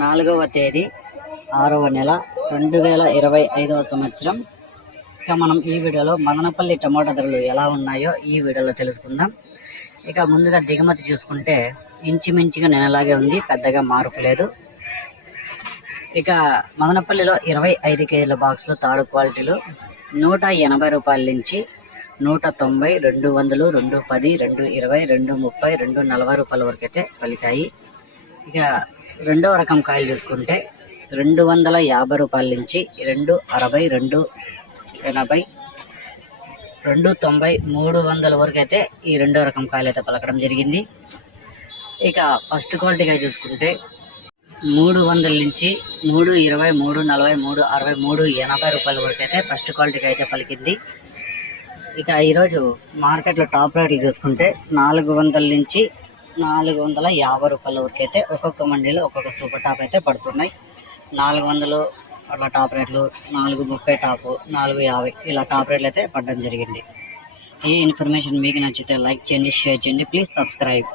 నాలుగవ తేదీ ఆరవ నెల రెండు వేల ఇరవై ఐదవ సంవత్సరం. ఇక మనం ఈ వీడియోలో మదనపల్లి టమాటా ధరలు ఎలా ఉన్నాయో ఈ వీడియోలో తెలుసుకుందాం. ఇక ముందుగా దిగుమతి చూసుకుంటే ఇంచుమించుగా నెలలాగే ఉంది పెద్దగా మార్పు లేదు. ఇక మదనపల్లిలో ఇరవై ఐదు కేజీల బాక్సులు తాడు క్వాలిటీలు నూట ఎనభై రూపాయల నుంచి నూట తొంభై రెండు వందలు రెండు పది రెండు ఇరవై రెండు ముప్పై రెండు నలభై రూపాయల వరకు అయితే పలికాయి. ఇక రెండవ రకం కాయలు చూసుకుంటే రెండు వందల యాభై రూపాయల నుంచి రెండు అరవై రెండు ఎనభై రెండు తొంభై మూడు వందల వరకు అయితే ఈ రెండో రకం కాయలు అయితే పలకడం జరిగింది. ఇక ఫస్ట్ క్వాలిటీగా చూసుకుంటే మూడు వందల నుంచి మూడు ఇరవై మూడు నలభై మూడు అరవై మూడు ఎనభై రూపాయల వరకు అయితే ఫస్ట్ క్వాలిటీకి అయితే పలికింది. ఇక ఈరోజు మార్కెట్లో టాప్ రేట్లు చూసుకుంటే నాలుగు వందల నుంచి నాలుగు వందల యాభై రూపాయల వరకు అయితే ఒక్కొక్క మండీలో ఒక్కొక్క సూపర్ టాప్ అయితే పడుతున్నాయి. నాలుగు వందలు అట్లా టాప్ రేట్లు నాలుగు ముప్పై టాపు నాలుగు యాభై ఇలా టాప్ రేట్లు అయితే పడడం జరిగింది. ఈ ఇన్ఫర్మేషన్ మీకు నచ్చితే లైక్ చేయండి షేర్ చేయండి ప్లీజ్ సబ్స్క్రైబ్.